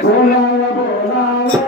बोलाय बोलाय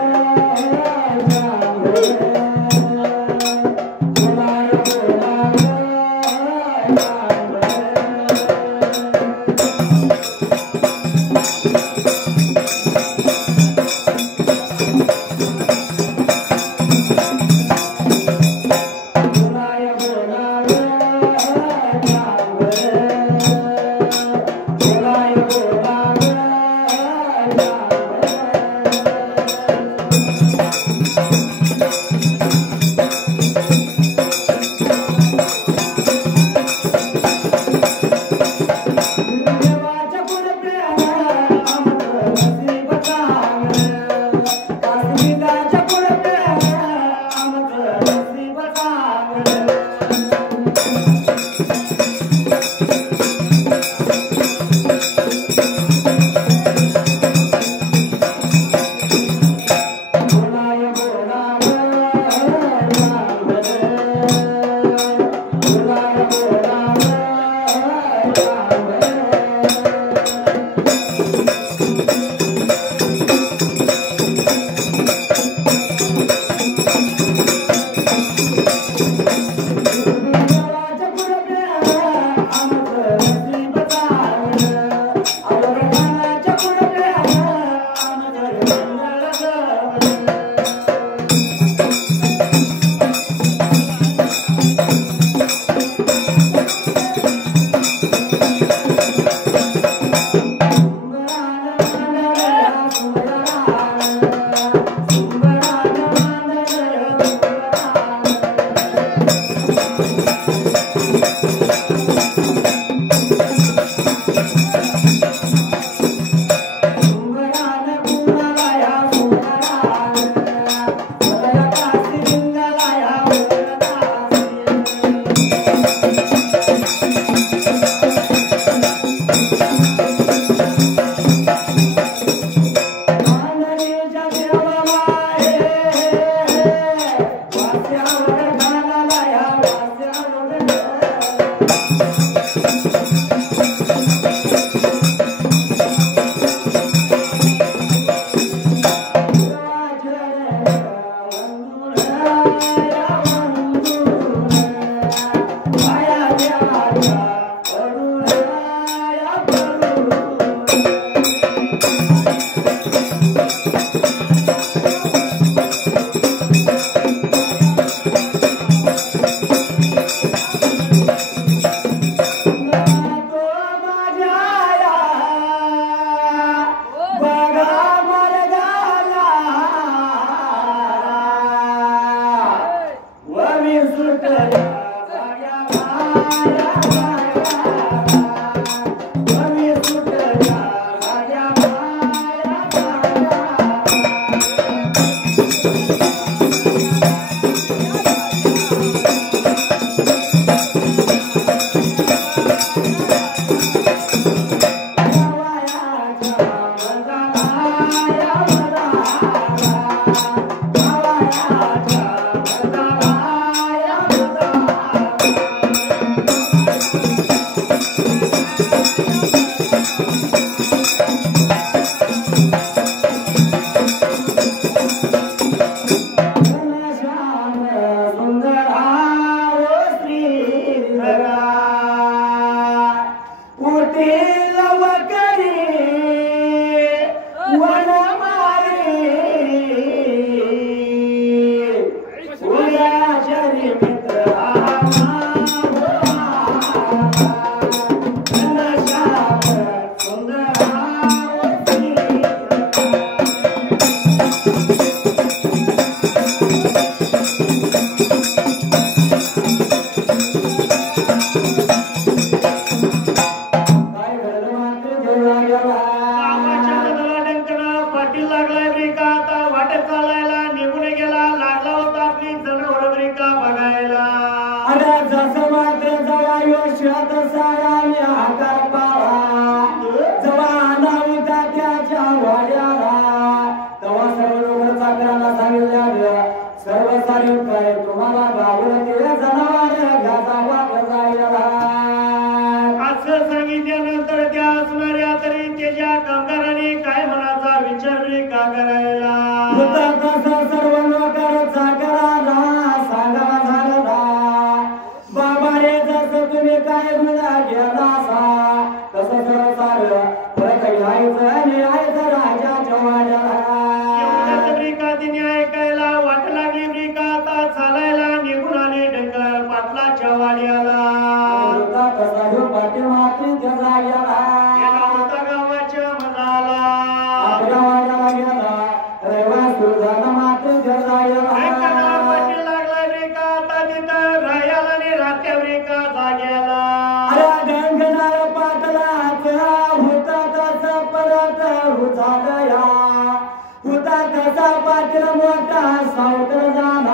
असा पाटील मोठा सावकर झाला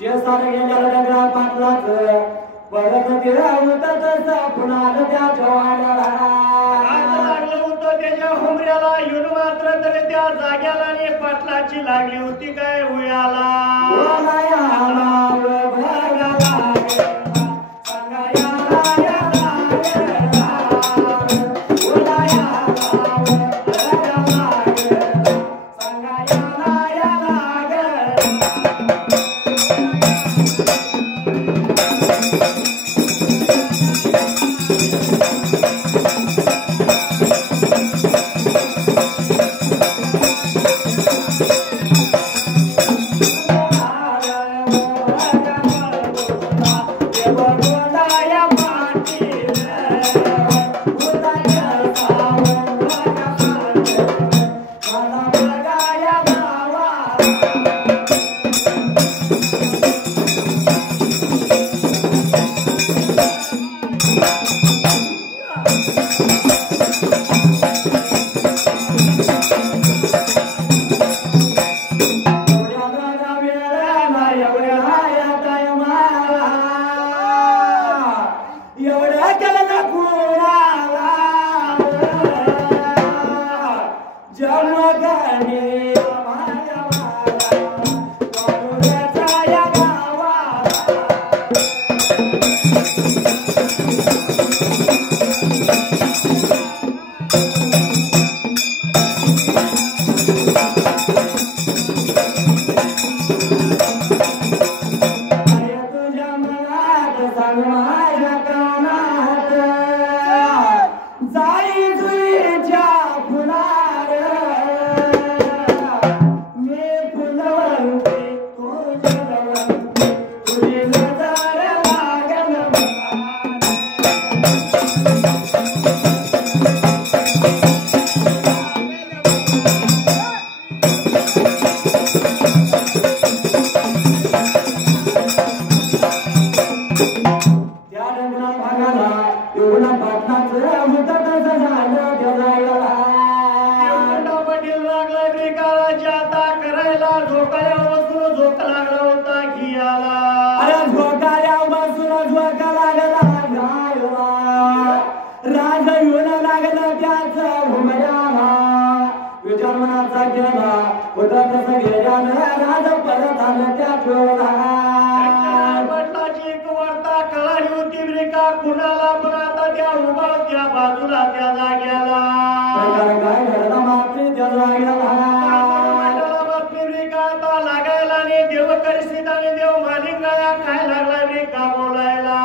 जे सार गेल्या डगरा पाटलाच परत तिला उतत पुन्हा त्याच्या वाड्याला लागलं होतं त्याच्या हुमऱ्याला येऊन मात्र तरी त्या जाग्याला आणि पाटलाची लागली होती काय उयाला कुणाला पण आता त्या उभा त्या बाजूला त्या जाग्याला त्या जाग्याला लागायला आणि देव करिस्थित आणि देव मालिकाला काय लागला रे का बोलायला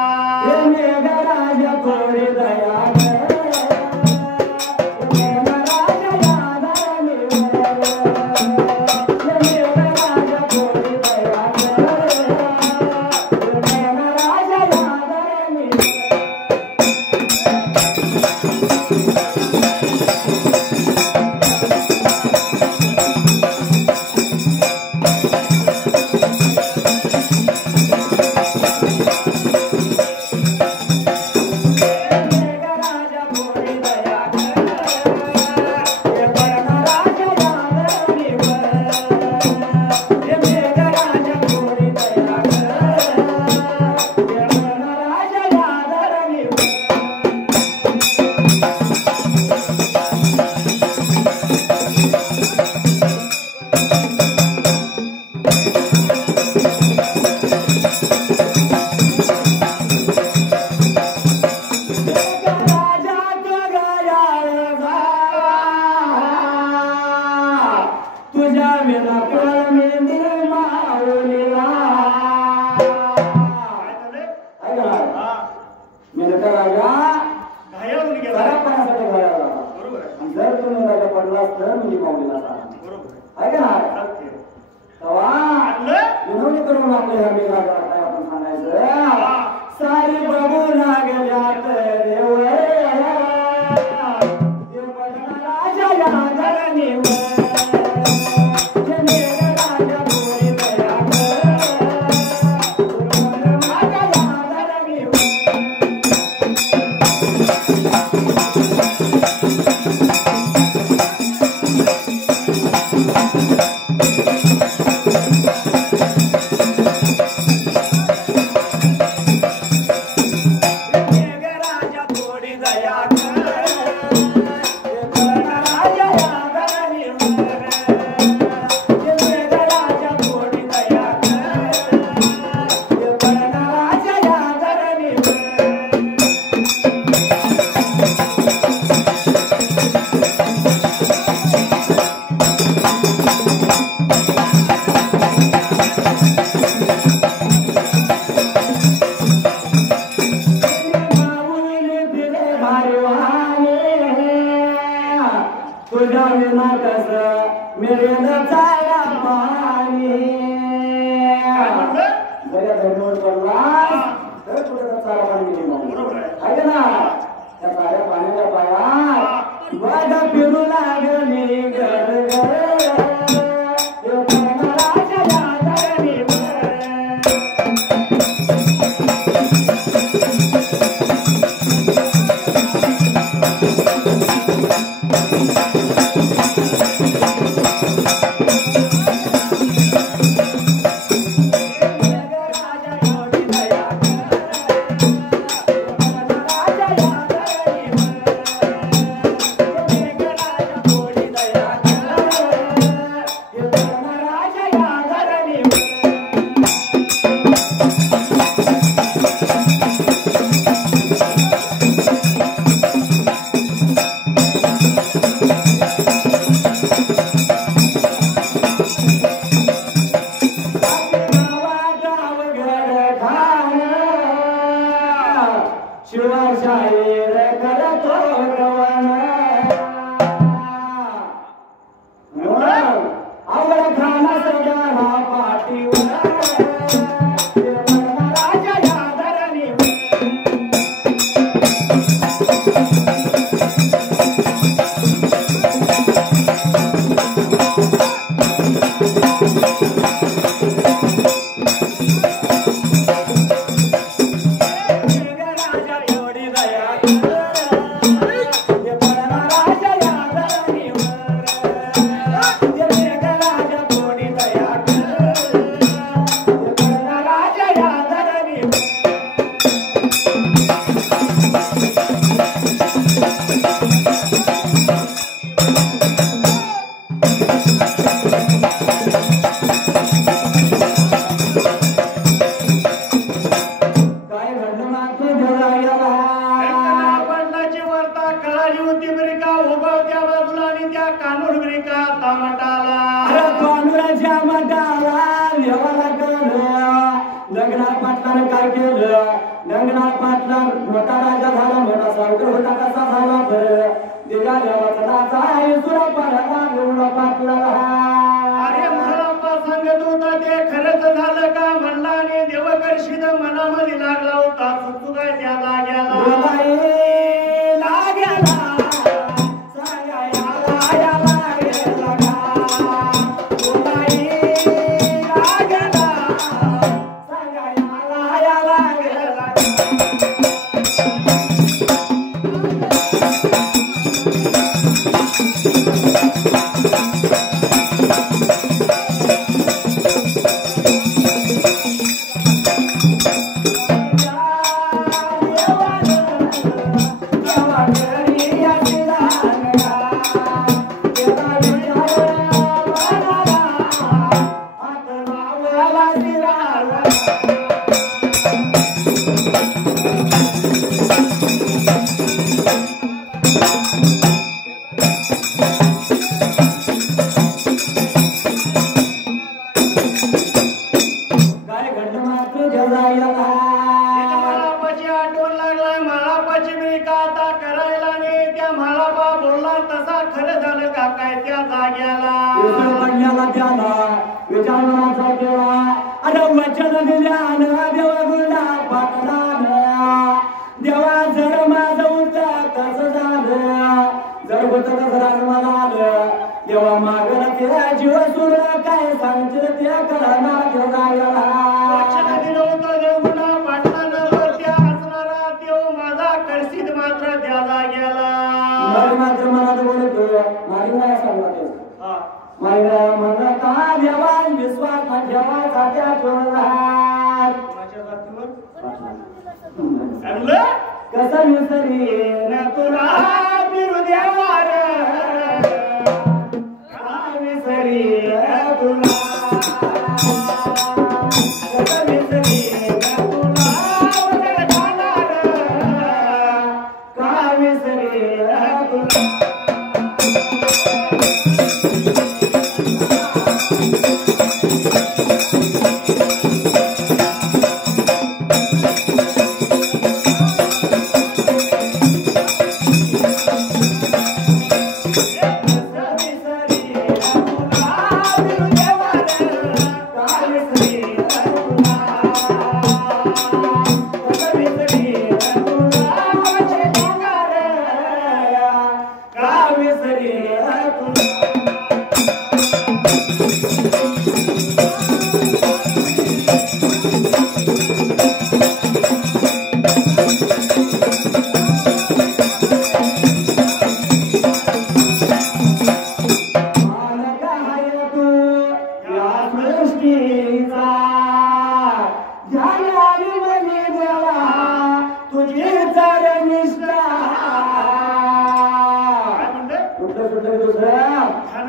सारी प्रभू लागल्यात Thank you. विना कस मिळेल चाया पाणी बऱ्या धर्मवर पडला तर कुठे चारा पाणी आहे ना त्या चाऱ्या पाण्याच्या पायात बघा फिरू लागली घर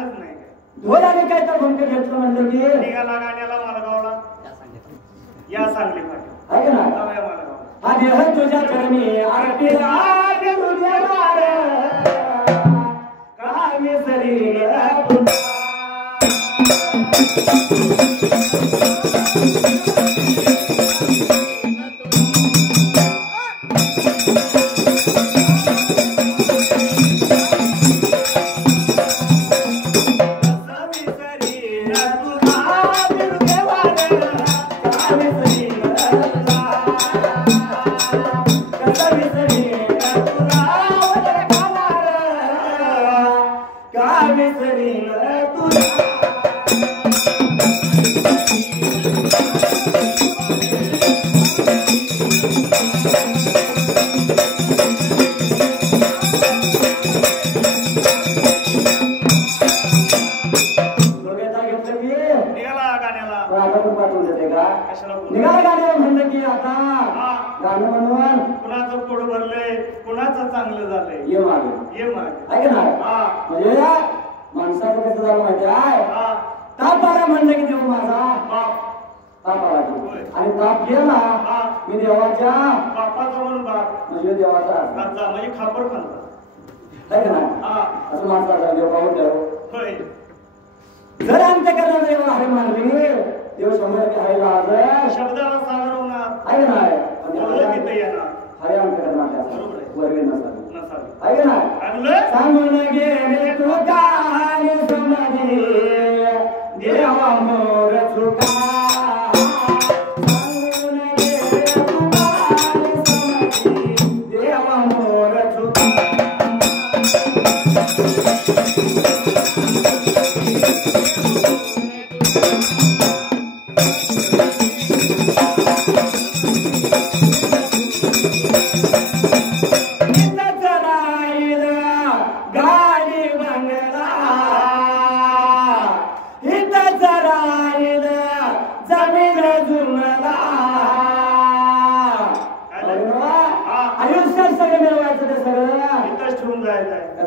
गाणंच नाही ढोलाने काय तर भूमिका घेतलं म्हणलं की निघाला गाण्याला मालगावला या सांगली पाठी आहे ना जाऊया मालगाव हा देह तुझ्या चरणी आरतीला हृदय मार कामी शरीर निघाला गाण्याला म्हणलं की आता गाणं म्हणून कुणाचं पोट भरलंय कुणाचं चांगलं झालंय ये मागे ये मागे आहे ना म्हणजे माणसाचं कसं झालं माहिती आहे ताप आला म्हणलं की देव माझा ताप आला की आणि ताप गेला मी देवाच्या बापाचा म्हणून बाप म्हणजे देवाचा खालचा म्हणजे खापर खालचा आहे ना असं माणसाचा देव पाहून ठेव होय जर अंतकरणाला देव आहे मानली देव 100% आहे आज शब्दाला सादर होणार आहे ना तिथे येणार आहे अंतकरणाच्या बरोबर आहे वर्गे नसावी नसावी आहे ना चांगलं सांगून गेले तू काय समाधी देवा मोर चुका सांगून गेले तू काय समाधी देवा मोर चुका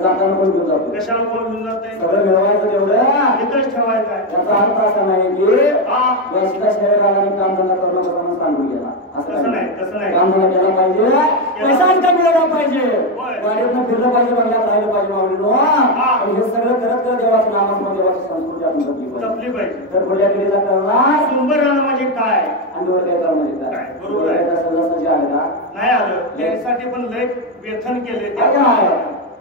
जाताना कोण घेऊन जातो कशाला कोण घेऊन जाते सगळं मिळवायचं तेवढं इथंच ठेवायचं आहे याचा अर्थ असा नाही की व्यवस्थित शरीराला आणि कामधंदा करणं म्हणून सांगून गेला तसं नाही तसं नाही कामधंदा केला पाहिजे पैसा इन्कम मिळवला पाहिजे गाडीतनं फिरलं पाहिजे बंगल्यात राहिलं पाहिजे मावळीनो आणि हे सगळं करत करत देवाचं नामास्मरण देवाची संस्कृती आपण जपली पाहिजे तर पुढल्या पिढीला करणार सुंदर राहणं म्हणजे काय आणि वर काय करणं म्हणजे काय बरोबर आहे सहजासहजी आले का नाही आलं त्यासाठी पण लय व्यथन केले काय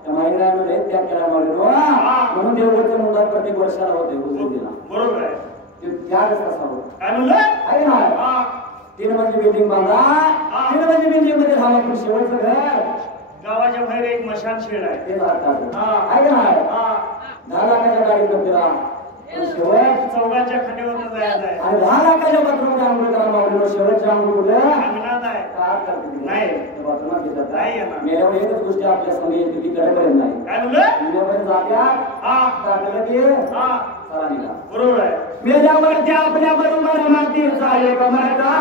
महिलांना लय त्याग केला म्हणून देवघरच्या मुलात प्रत्येक वर्षाला होते हुजूरीला बरोबर आहे ते त्यागच असा होता काय म्हणलं आहे ना 3 मजली बिल्डिंग बांधा 3 मजली बिल्डिंग मध्ये राहा पण शेवटचं घर गावाच्या बाहेर एक मशान शेड आहे ते राहतात आहे ना 10 लाखाच्या गाडीत फिरा शेवट चौघाच्या खांद्यावर जायचं आहे आणि 10 लाखाच्या बाथरूममध्ये आंघोळ करा मावळीनो शेवटच्या आंघोळ अंगणात आहे नाही बाथरूमात घेतात नाही येणार मेल्यावर एकच गोष्टी आपल्या समोर येते ती कडेपर्यंत नाही काय म्हणलं मेल्यापर्यंत जात्या टाकलं की चला निघा बरोबर आहे मेल्यावर त्या आपल्या बरोबर मातीचा एक मरता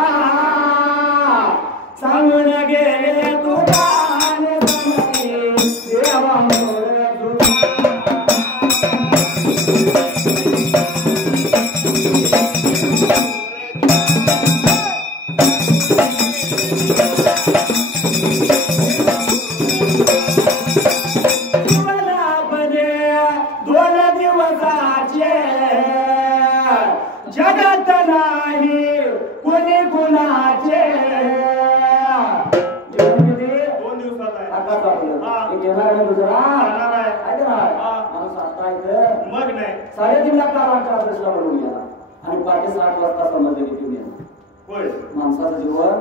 सांगून गेले तू गाणे समधी देवा मोर तुझा जगत नाही कोणी गुणाचे 2 दिवसात आहे घेणार दुसरा मग नाही 3.5 लाख ऑर्केस्ट्रा बनवून गेला आणि 5:30 वाजता समजलं की तुम्ही होय माणसाचं जीवन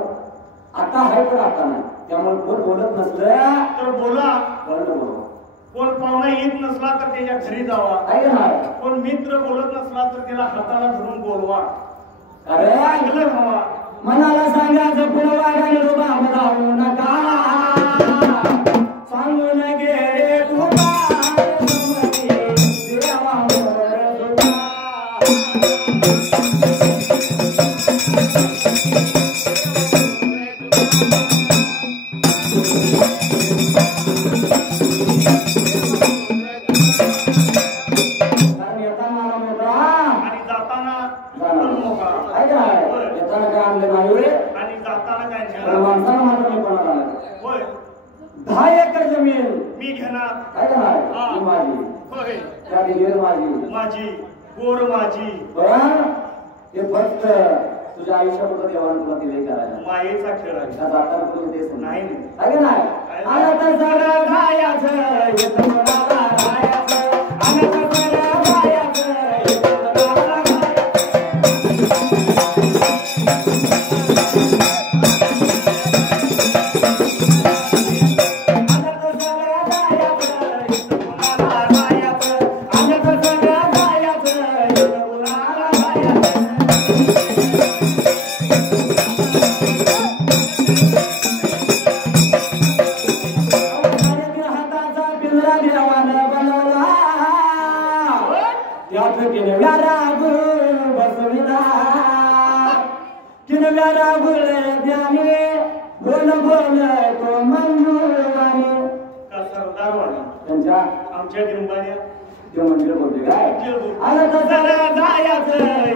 आता आहे तर आता नाही त्यामुळे कोण बोलत नसलं तर बोला बोला कोण पाहुणा येत नसला तर त्याच्या घरी जावा आहे ना कोण मित्र बोलत नसला तर त्याला हाताला धरून बोलवा अरे चांगलं व्हावा मनाला सांगा जपून वागायला रुबा होऊ नका सांगून गेले तू देवा मोर माझी गोड माझी पण ते फक्त तुझ्या आयुष्यापुरतं देवानं तुला दिले करायला मायेचा खेळ आहे जाताना तुला तेच नाही आहे का नाही आला तर सगळं जायचं येतं मला राहायचं आला तर सगळं जायचं येतं मला आमच्या डिंबाड्या ते मंदिर बोलते काय आलं तर सगळं जायचं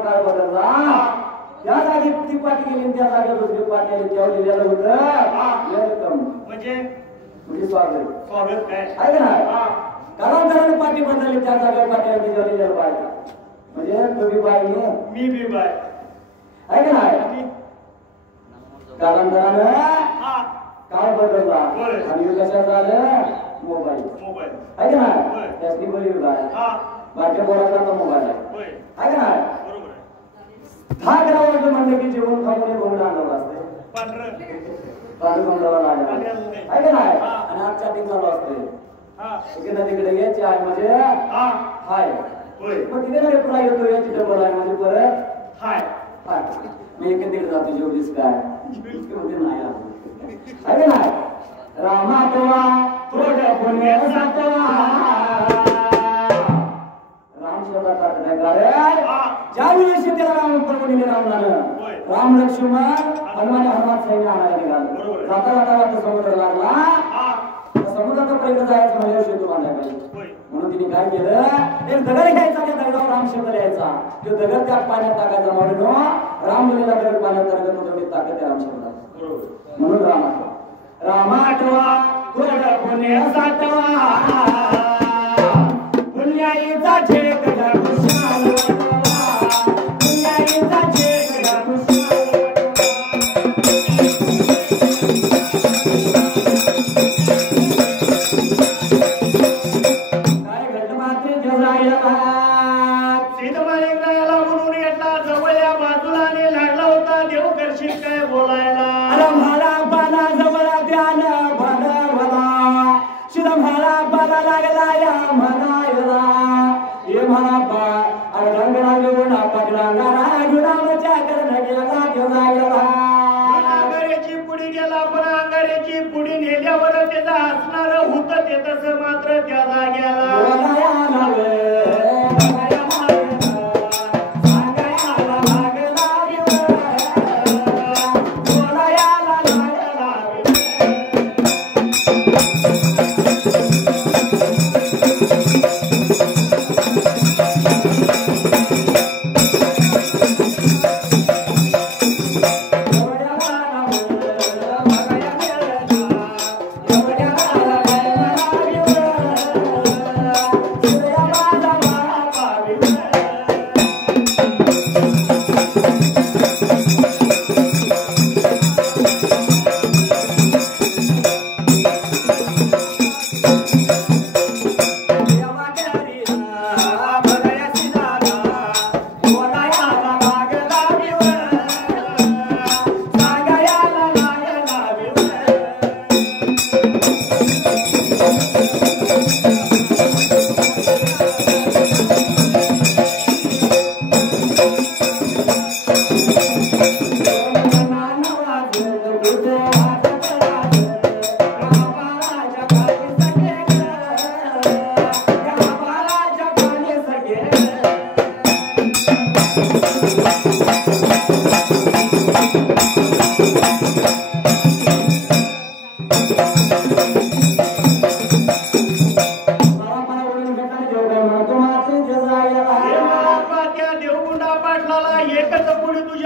काय बदलला त्या जागी ती पाठी गेली त्या जागेवर दुसरी पाठी आली तेव्हा लिहिलेलं होतं म्हणजे स्वागत काय आहे का नाही कालांतराने पाठी बदलली त्या जागेवर पाठी आली तेव्हा लिहिलेलं पाहिजे म्हणजे तुम्ही बाई मी बी बाय आहे का नाही कालांतरानं काय बदलला आणि कशाचं आलं मोबाईल आहे का नाही त्याची बरी बाय माझ्या बोलायला मोबाईल आहे का नाही 10 ग्राम म्हणलं की जेवण खाऊन गोंडा आणलं असते पांढरं गोंडाला लागलं आहे का नाही आणि आज चॅटिंग चालू असते इकडे तिकडे यायची आहे म्हणजे हाय पण तिथे नाही पुन्हा येतो याची डबल आहे म्हणजे परत हाय हाय मी इकडे तिकडे जातो जेवढीच काय नाही आहे का नाही रामा तेव्हा थोडं पुण्य ज्यावेळी त्याला राम परवडीने रामनानं राम लक्ष्मण हनुमान हनुमान सैन्य आणायला निघाले जाता जाता वाटत समुद्र लागला समुद्राचा पर्यंत जायचं म्हणजे शेतू बांधायला पाहिजे म्हणून तिने काय केलं एक दगड घ्यायचा त्या दगडावर राम शब्द लिहायचा तो दगड त्या पाण्यात टाकायचा म्हणून राम मुलीला दगड पाण्यात टाकत होतं मी ताकद त्या राम शब्दात म्हणून राम आठवा राम आठवा थोडं पुण्य साठवा पुण्याईचा छेद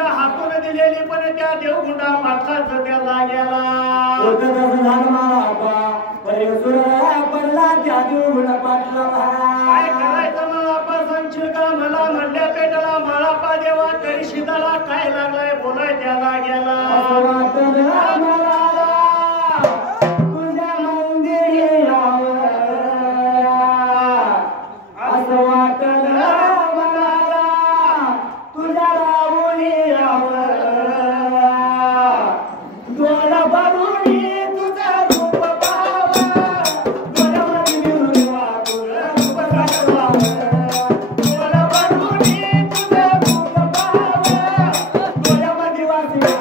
तुझ्या हातून दिलेली पण त्या देवगुंडा पाटलाचं त्या जाग्याला पडला त्या देवगुंडा पाटला काय करायचं मला आपा सांगशील का मला म्हणल्या पेटाला माळापा देवा तरी शिदाला काय लागलाय बोलाय त्या जाग्याला तुझ्या मंदिरी असं वाटलं मला तुझ्या राहुली डोळा भरून तुझा रूप पाहावा डोळ्यामध्ये मिळून रूप साठवा डोळा भरून तुझा रूप पाहावा डोळ्यामध्ये वाचवा